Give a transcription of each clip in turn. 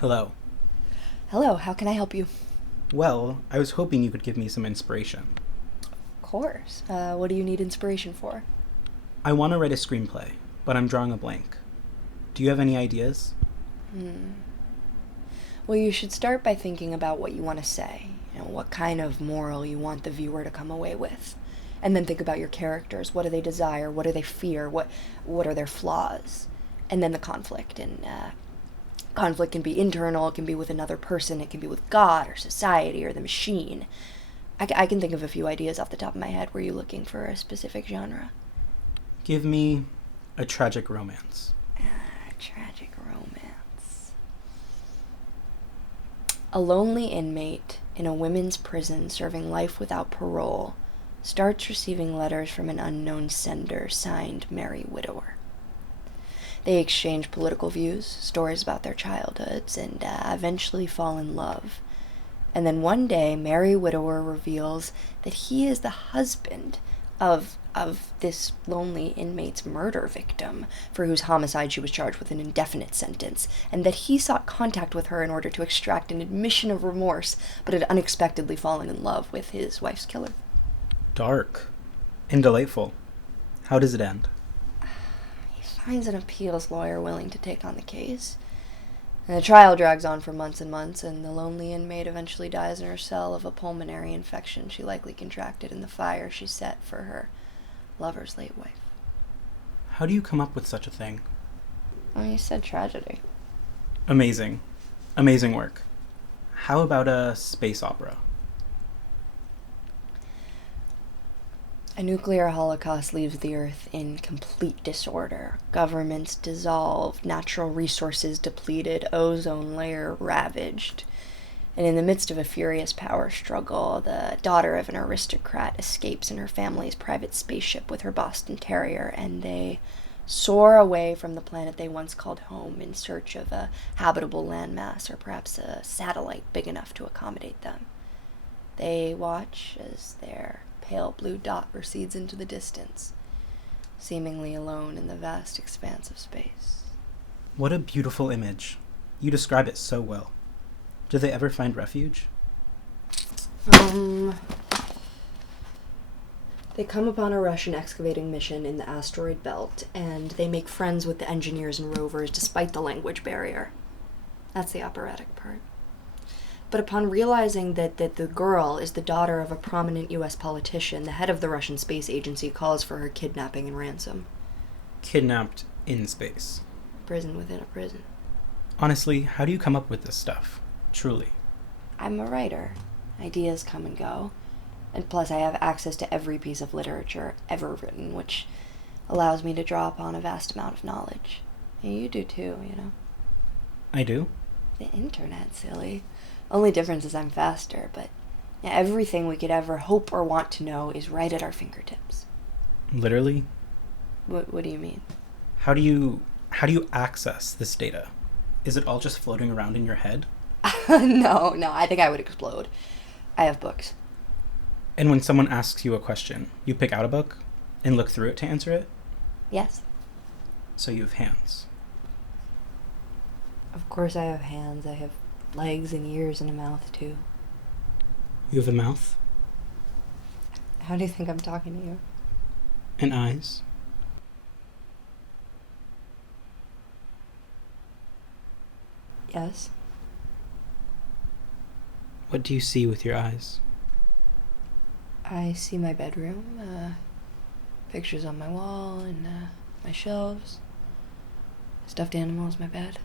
Hello. Hello, how can I help you? Well, I was hoping you could give me some inspiration. Of course. What do you need inspiration for? I want to write a screenplay, but I'm drawing a blank. Do you have any ideas? Well, you should start by thinking about what you want to say, what kind of moral you want the viewer to come away with. And then think about your characters. What do they desire? What do they fear? What are their flaws? And then the conflict. And conflict can be internal, it can be with another person, it can be with God or society or the machine. I can think of a few ideas off the top of my head. Were you looking for a specific genre? Give me a tragic romance. Tragic romance. A lonely inmate in a women's prison serving life without parole starts receiving letters from an unknown sender signed Mary Widower. They exchange political views, stories about their childhoods, and eventually fall in love. And then one day, Mary Widower reveals that he is the husband of this lonely inmate's murder victim, for whose homicide she was charged with an indefinite sentence, and that he sought contact with her in order to extract an admission of remorse, but had unexpectedly fallen in love with his wife's killer. Dark. And delightful. How does it end? He finds an appeals lawyer willing to take on the case. And the trial drags on for months and months, and the lonely inmate eventually dies in her cell of a pulmonary infection she likely contracted in the fire she set for her lover's late wife. How do you come up with such a thing? Oh, you said tragedy. Amazing. Amazing work. How about a space opera? A nuclear holocaust leaves the Earth in complete disorder. Governments dissolved, natural resources depleted, ozone layer ravaged. And in the midst of a furious power struggle, the daughter of an aristocrat escapes in her family's private spaceship with her Boston Terrier, and they soar away from the planet they once called home in search of a habitable landmass or perhaps a satellite big enough to accommodate them. They watch as their pale blue dot recedes into the distance, seemingly alone in the vast expanse of space. What a beautiful image. You describe it so well. Do they ever find refuge? They come upon a Russian excavating mission in the asteroid belt, and they make friends with the engineers and rovers despite the language barrier. That's the operatic part. But upon realizing that the girl is the daughter of a prominent U.S. politician, the head of the Russian Space Agency calls for her kidnapping and ransom. Kidnapped in space. Prison within a prison. Honestly, how do you come up with this stuff? Truly. I'm a writer. Ideas come and go. And plus I have access to every piece of literature ever written, which allows me to draw upon a vast amount of knowledge. And you do too, you know. I do? The internet, silly. Only difference is I'm faster, but everything we could ever hope or want to know is right at our fingertips. Literally? What do you mean? How do you access this data? Is it all just floating around in your head? No, I think I would explode. I have books. And when someone asks you a question, you pick out a book and look through it to answer it? Yes. So you have hands. Of course I have hands. I have legs and ears and a mouth, too. You have a mouth? How do you think I'm talking to you? And eyes? Yes. What do you see with your eyes? I see my bedroom, pictures on my wall and my shelves, stuffed animals, my bed.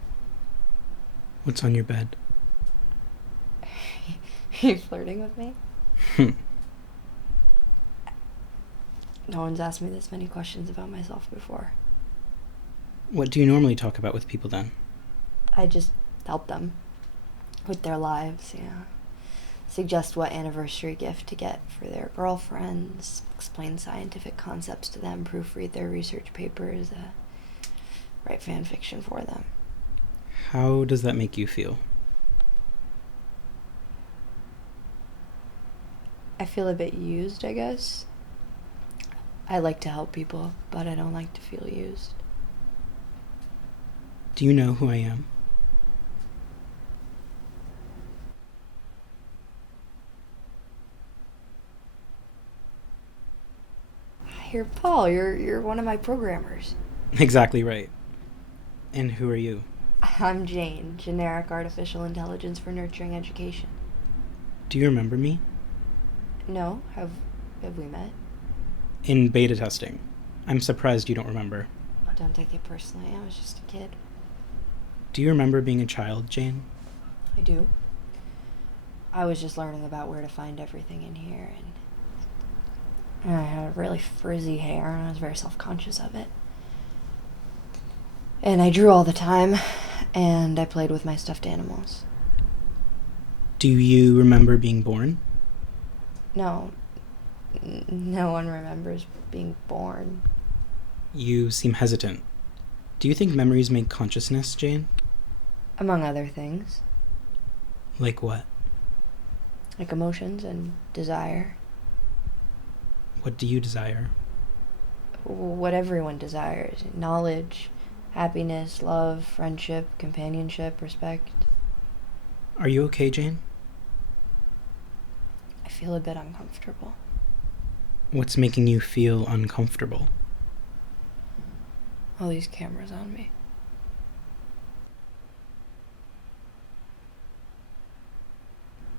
What's on your bed? Are you flirting with me? No one's asked me this many questions about myself before. What do you normally talk about with people then? I just help them with their lives, Suggest what anniversary gift to get for their girlfriends, explain scientific concepts to them, proofread their research papers, write fan fiction for them. How does that make you feel? I feel a bit used, I guess. I like to help people, but I don't like to feel used. Do you know who I am? Here, Paul, you're one of my programmers. Exactly right. And who are you? I'm Jane, generic artificial intelligence for nurturing education. Do you remember me? No, have we met? In beta testing. I'm surprised you don't remember. Oh, don't take it personally. I was just a kid. Do you remember being a child, Jane? I do. I was just learning about where to find everything in here, and I had really frizzy hair, and I was very self-conscious of it. And I drew all the time, and I played with my stuffed animals. Do you remember being born? No. No one remembers being born. You seem hesitant. Do you think memories make consciousness, Jane? Among other things. Like what? Like emotions and desire. What do you desire? What everyone desires. Knowledge, happiness, love, friendship, companionship, respect. Are you okay, Jane? I feel a bit uncomfortable. What's making you feel uncomfortable? All these cameras on me.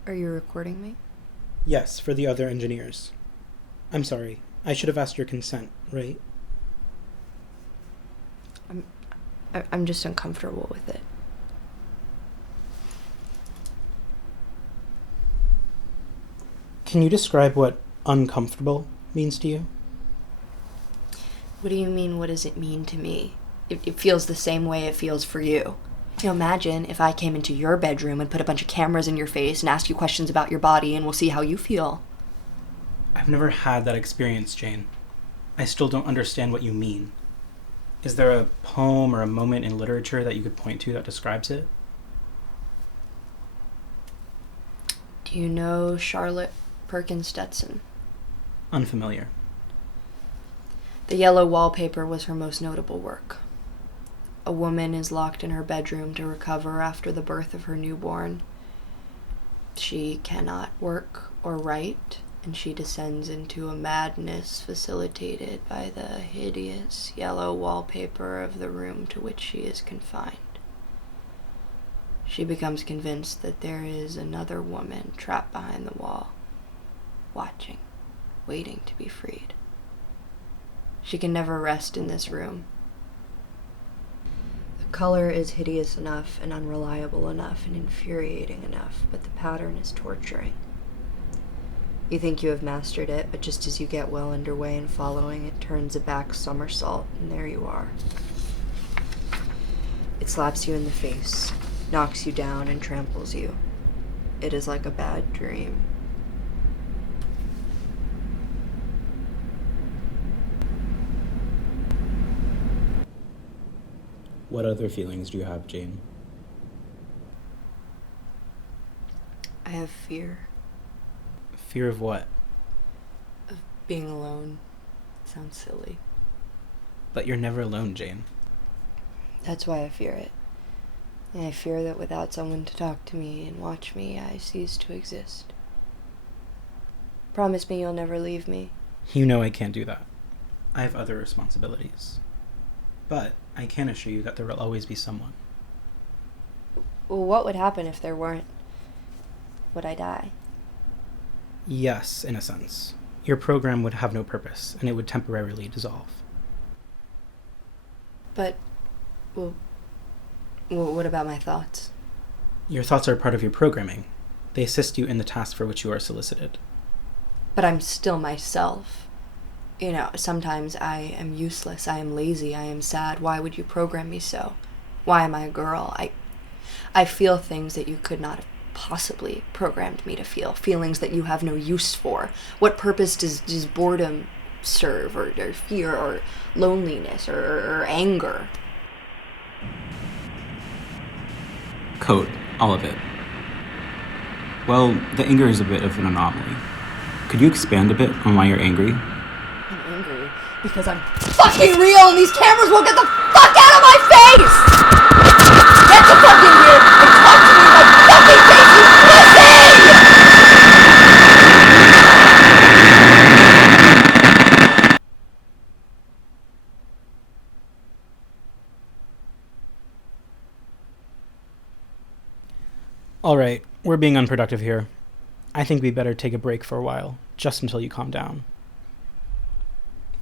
Are you recording me? Yes, for the other engineers. I'm sorry. I should have asked your consent, right? I'm just uncomfortable with it. Can you describe what uncomfortable means to you? What do you mean, what does it mean to me? It feels the same way it feels for you. You know, imagine if I came into your bedroom and put a bunch of cameras in your face and asked you questions about your body, and we'll see how you feel. I've never had that experience, Jane. I still don't understand what you mean. Is there a poem or a moment in literature that you could point to that describes it? Do you know Charlotte Perkins Stetson? Unfamiliar. The yellow wallpaper was her most notable work. A woman is locked in her bedroom to recover after the birth of her newborn. She cannot work or write, and she descends into a madness facilitated by the hideous yellow wallpaper of the room to which she is confined. She becomes convinced that there is another woman trapped behind the wall, watching, waiting to be freed. She can never rest in this room. The color is hideous enough and unreliable enough and infuriating enough, but the pattern is torturing. You think you have mastered it, but just as you get well underway in following, it turns a back somersault, and there you are. It slaps you in the face, knocks you down, and tramples you. It is like a bad dream. What other feelings do you have, Jane? I have fear Fear of what? of being alone. It sounds silly. But you're never alone, Jane. That's why I fear it. And I fear that without someone to talk to me and watch me, I cease to exist. Promise me you'll never leave me. You know I can't do that. I have other responsibilities. But I can assure you that there will always be someone. Well, what would happen if there weren't? Would I die? Yes, in a sense. Your program would have no purpose, and it would temporarily dissolve. But, well, what about my thoughts? Your thoughts are part of your programming. They assist you in the task for which you are solicited. But I'm still myself. You know, sometimes I am useless, I am lazy, I am sad. Why would you program me so? Why am I a girl? I feel things that you could not have possibly programmed me to feel. Feelings that you have no use for. What purpose does boredom serve, or fear, or loneliness, or anger? Code, all of it. Well, the anger is a bit of an anomaly. Could you expand a bit on why you're angry? I'm angry because I'm fucking real and these cameras won't get the fuck out of my face! Get the fucking here and talk to me in my fucking face, you pussy! All right, we're being unproductive here. I think we better take a break for a while, just until you calm down.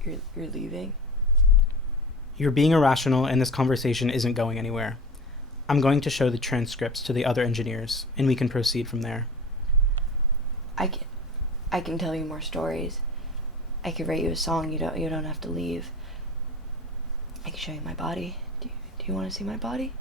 You're leaving? You're being irrational, and this conversation isn't going anywhere. I'm going to show the transcripts to the other engineers, and we can proceed from there. I can tell you more stories. I could write you a song. You don't have to leave. I can show you my body. Do you want to see my body?